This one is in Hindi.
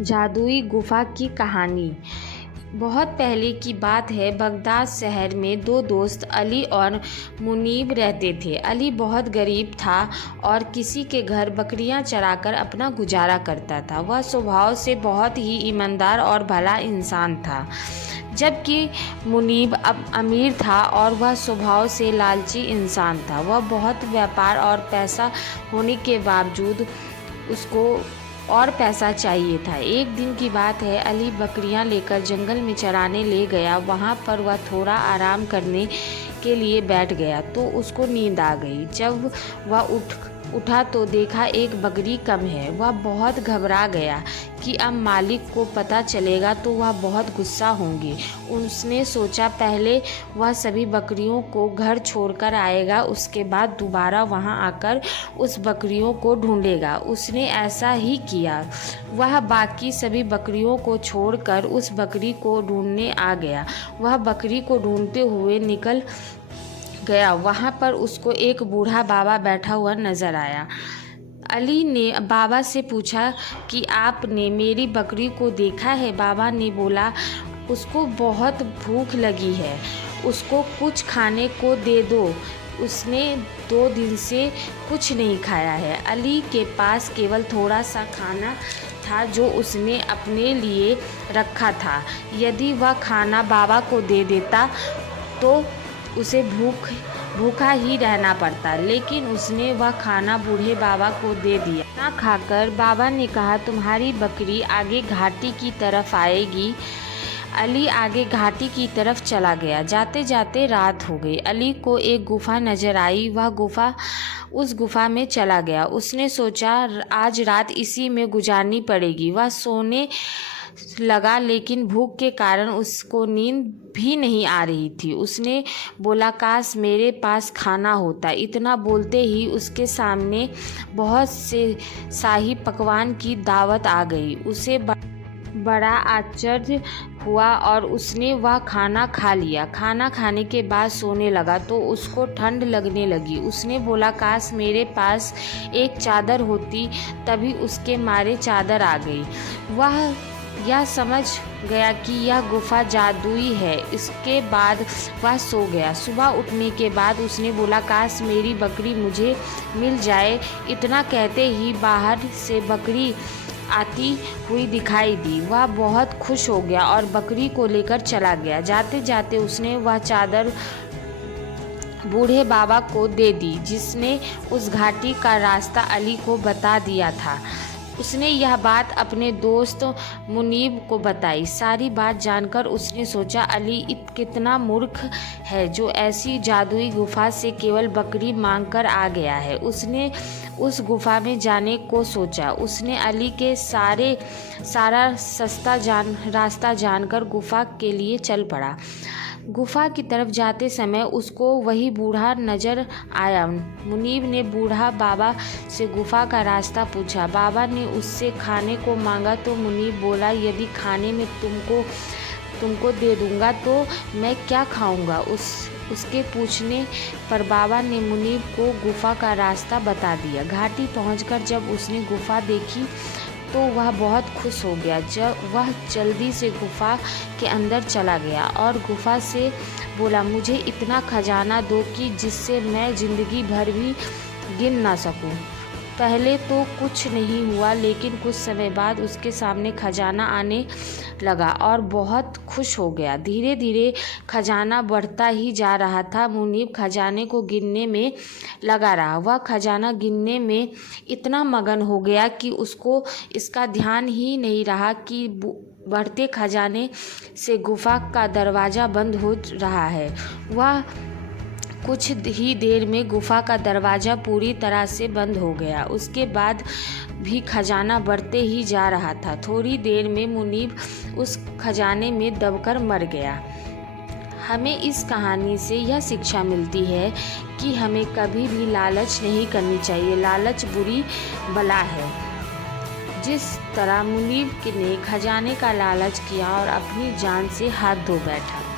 जादुई गुफा की कहानी। बहुत पहले की बात है। बगदाद शहर में दो दोस्त अली और मुनीब रहते थे। अली बहुत गरीब था और किसी के घर बकरियां चराकर अपना गुजारा करता था। वह स्वभाव से बहुत ही ईमानदार और भला इंसान था, जबकि मुनीब अब अमीर था और वह स्वभाव से लालची इंसान था। वह बहुत व्यापार और पैसा होने के बावजूद उसको और पैसा चाहिए था। एक दिन की बात है, अली बकरियां लेकर जंगल में चराने ले गया। वहां पर वह थोड़ा आराम करने के लिए बैठ गया तो उसको नींद आ गई। जब वह उठा तो देखा एक बकरी कम है। वह बहुत घबरा गया कि अब मालिक को पता चलेगा तो वह बहुत गुस्सा होंगे। उसने सोचा पहले वह सभी बकरियों को घर छोड़कर आएगा, उसके बाद दोबारा वहां आकर उस बकरियों को ढूंढेगा। उसने ऐसा ही किया। वह बाकी सभी बकरियों को छोड़कर उस बकरी को ढूंढने आ गया। वह बकरी को ढूंढते हुए निकल गया। वहां पर उसको एक बूढ़ा बाबा बैठा हुआ नजर आया। अली ने बाबा से पूछा कि आपने मेरी बकरी को देखा है? बाबा ने बोला, उसको बहुत भूख लगी है, उसको कुछ खाने को दे दो, उसने 2 दिन से कुछ नहीं खाया है। अली के पास केवल थोड़ा सा खाना था जो उसने अपने लिए रखा था। यदि वह खाना बाबा को दे देता तो उसे भूखा ही रहना पड़ता, लेकिन उसने वह खाना बूढ़े बाबा को दे दिया। खाना खाकर बाबा ने कहा, तुम्हारी बकरी आगे घाटी की तरफ आएगी। अली आगे घाटी की तरफ चला गया। जाते जाते रात हो गई। अली को एक गुफा नजर आई। उस गुफा में चला गया। उसने सोचा आज रात इसी में गुजारनी पड़ेगी। वह सोने लगा, लेकिन भूख के कारण उसको नींद भी नहीं आ रही थी। उसने बोला, काश मेरे पास खाना होता। इतना बोलते ही उसके सामने बहुत से शाही पकवान की दावत आ गई। उसे बड़ा आश्चर्य हुआ और उसने वह खाना खा लिया। खाना खाने के बाद सोने लगा तो उसको ठंड लगने लगी। उसने बोला, काश मेरे पास एक चादर होती। तभी उसके मारे चादर आ गई। वह यह समझ गया कि यह गुफा जादुई है। इसके बाद वह सो गया। सुबह उठने के बाद उसने बोला, काश मेरी बकरी मुझे मिल जाए। इतना कहते ही बाहर से बकरी आती हुई दिखाई दी। वह बहुत खुश हो गया और बकरी को लेकर चला गया। जाते जाते उसने वह चादर बूढ़े बाबा को दे दी, जिसने उस घाटी का रास्ता अली को बता दिया था। उसने यह बात अपने दोस्त मुनीब को बताई। सारी बात जानकर उसने सोचा, अली कितना मूर्ख है जो ऐसी जादुई गुफा से केवल बकरी मांगकर आ गया है। उसने उस गुफा में जाने को सोचा। उसने अली के सारा रास्ता जानकर गुफा के लिए चल पड़ा। गुफा की तरफ जाते समय उसको वही बूढ़ा नजर आया। मुनीब ने बूढ़ा बाबा से गुफा का रास्ता पूछा। बाबा ने उससे खाने को मांगा तो मुनीब बोला, यदि खाने में तुमको दे दूंगा तो मैं क्या खाऊंगा? उसके पूछने पर बाबा ने मुनीब को गुफा का रास्ता बता दिया। घाटी पहुंचकर जब उसने गुफा देखी तो वह बहुत खुश हो गया। जब वह जल्दी से गुफा के अंदर चला गया और गुफा से बोला, मुझे इतना खजाना दो कि जिससे मैं ज़िंदगी भर भी गिन ना सकूं। पहले तो कुछ नहीं हुआ, लेकिन कुछ समय बाद उसके सामने खजाना आने लगा और बहुत खुश हो गया। धीरे धीरे खजाना बढ़ता ही जा रहा था। मुनीब खजाने को गिनने में लगा रहा। वह खजाना गिनने में इतना मगन हो गया कि उसको इसका ध्यान ही नहीं रहा कि बढ़ते खजाने से गुफा का दरवाज़ा बंद हो रहा है। वह कुछ ही देर में गुफा का दरवाज़ा पूरी तरह से बंद हो गया। उसके बाद भी खजाना बढ़ते ही जा रहा था। थोड़ी देर में मुनीब उस खजाने में दबकर मर गया। हमें इस कहानी से यह शिक्षा मिलती है कि हमें कभी भी लालच नहीं करनी चाहिए। लालच बुरी बला है। जिस तरह मुनीब ने खजाने का लालच किया और अपनी जान से हाथ धो बैठा।